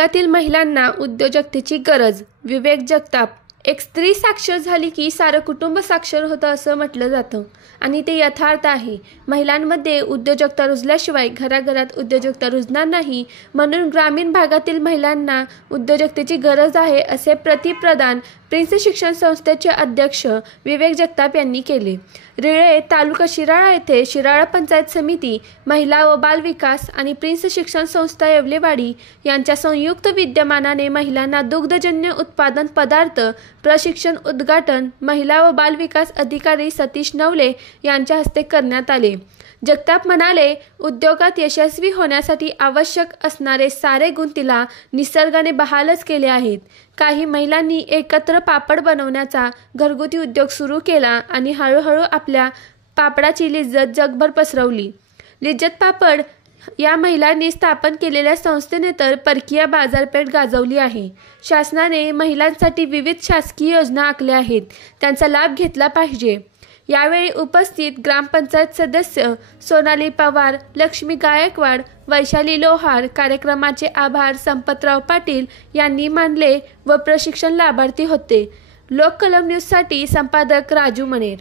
भागातील महिलांना उद्योजकतेची गरज. विवेक जगताप. एक स्त्री साक्षर झाली की सारं कुटुंब साक्षर होतं असं म्हटलं जातं आणि ते यथार्थ आहे. महिलांमध्ये उद्योजकता रुजल्याशिवाय घराघरात उद्योजकता रुजणार नाही. म्हणून ग्रामीण भागातील महिलांना उद्योजकतेची गरज आहे असे प्रतिपादन प्रिन्स शिक्षण संस्थेचे अध्यक्ष विवेक जगताप यांनी केले. रिळे तालुका शिराळा येथे शिराळा पंचायत समिती, महिला व बाल विकास आणि प्रिन्स शिक्षण संस्था येवलेवाडी यांच्या संयुक्त विद्यमानाने महिलांना दुग्धजन्य उत्पादन पदार्थ प्रशिक्षण उद्घाटन महिला व बाल विकास अधिकारी सतीश नवले यांच्या हस्ते करण्यात आले. जगताप म्हणाले, उद्योगात यशस्वी होण्यासाठी आवश्यक असणारे सारे गुण तिला निसर्गाने बहालच केले आहेत. काही महिलांनी एकत्र पापड बनवण्याचा घरगुती उद्योग सुरू केला आणि हळूहळू आपल्या पापडाची लिज्जत जगभर पसरवली. लिज्जत पापड या महिलांनी स्थापन केलेल्या संस्थेने तर परकीय बाजारपेठ गाजवली आहे. शासनाने महिलांसाठी विविध शासकीय योजना आखल्या आहेत, त्यांचा लाभ घेतला पाहिजे. यावेळी उपस्थित ग्रामपंचायत सदस्य सोनाली पवार, लक्ष्मी गायकवाड, वैशाली लोहार कार्यक्रमाचे आभार संपतराव पाटील यांनी मानले व प्रशिक्षण लाभार्थी होते. लोककलम न्यूजसाठी संपादक राजू मनेर.